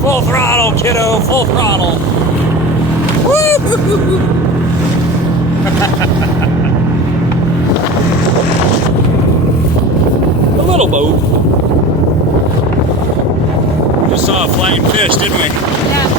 Full throttle, kiddo, full throttle. Woo! A little boat. Just saw a flying fish, didn't we? Yeah.